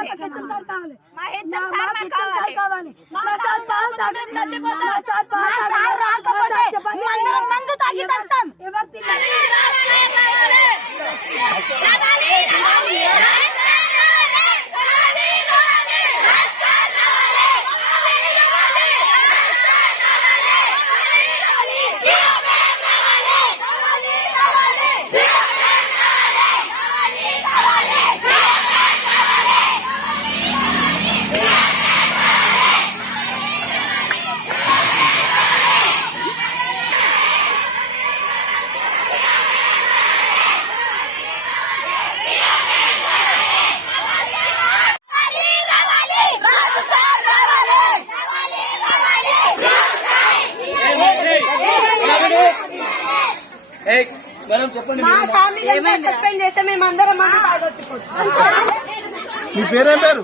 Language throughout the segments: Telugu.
మాకు హెచ్ఎం సార్ కావాలి మా హెచ్ఎం మా- సార్ మాకు మాకు హెచ్ఎం సార్ కావాలి. కావాలి మా మా సార్ పాలు తాగండి. మా సార్ పాలు మా సార్ తాగండి. రాకపోతే మా సార్ చపాతీ మందు- తినండి. మందు తాగి ఎవరు- చస్తాం. ఎవరు తినాలి ఏయ్, మేడం చెప్పండి మా ఫ్యామిలీ సస్పెండ్ చేస్తే మేము అందరం మందు తాగొచ్చు ఇప్పుడు. మీ పేరేం పేరు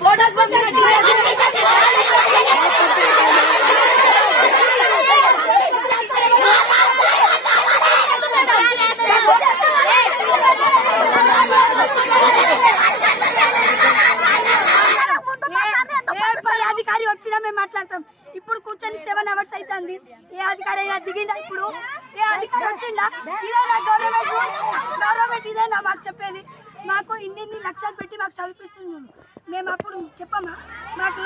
ఫోటోస్ పంపించండి. ఏ పై అధికారి వచ్చినా మేము మాట్లాడతాం అవర్స్ అవుతుంది ఏ అధికారి అయినా దిగిండా ఇప్పుడు? ఏ అధికారి వచ్చిండా? ఇదేనా గవర్నమెంట్ గవర్నమెంట్ ఇదేనా మాకు చెప్పేది. మాకు ఇన్ని లక్షలు పెట్టి మాకు చదివిస్తున్నాను మేము అప్పుడు చెప్పమా? మాకు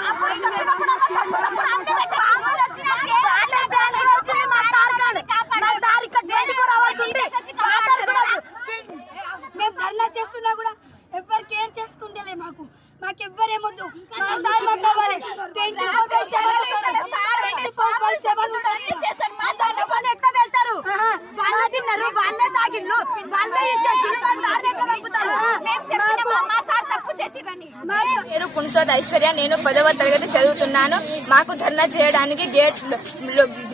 మేము ధర్నా చేస్తున్నా కూడా ఎవ్వరికి ఏం చేసుకుంటలే మాకు. మాకు ఎవ్వరేమొద్దు మా సార్ మాకు కావాలి twenty four by seven twenty four by seven వాళ్ళే తిన్నారు మేము మా సార్ తప్పు చేసిరని పేరు పున్సోద్ ఐశ్వర్య నేను పదవ తరగతి చదువుతున్నాను. మాకు ధర్నా చేయడానికి గేట్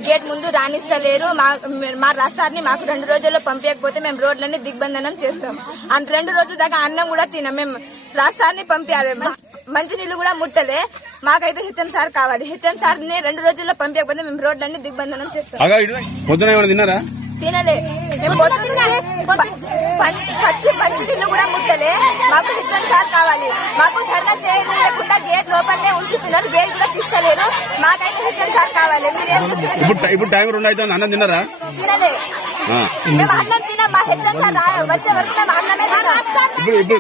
గేట్ ముందు రాణిస్తలేరు. మా మా రాష్ట్రాన్ని మాకు రెండు రోజుల్లో పంపించకపోతే మేము రోడ్లన్నీ దిగ్బంధనం చేస్తాం. అంత రెండు రోజుల దాకా అన్నం కూడా తినం. మేము రాష్ట్రాన్ని పంపించాలి మంచి- మంచినీళ్ళు కూడా ముట్టలే. మాకైతే హెచ్ఎం సార్ కావాలి. హెచ్ఎం సార్ని రెండు రోజుల్లో పంపించకపోతే మేము రోడ్లన్నీ దిగ్బంధనం చేస్తాం. పొద్దున ఏమైనా తిన్నారా? తినలే. మేము పచ్చి పచ్చి తిండి కూడా ముట్టలే. మాకు హెచ్ఎం సార్ కావాలి. మాకు ధర్నా చేయకుండా గేట్ లోపలనే ఉంచుతున్నారు గేట్ కూడా తీస్తలేరు. మాకైతే హెచ్ఎం సార్ కావాలి. మీరేం? ఇప్పుడు టై- ఇప్పుడు టైం రెండు అవుతుంది అన్నం తిన్నారా? తినలే. ఆ. మేము అన్నం తిన్నాం మా హెచ్ఎం సార్ వచ్చే వరకు మేము అన్నమే తిన్నాం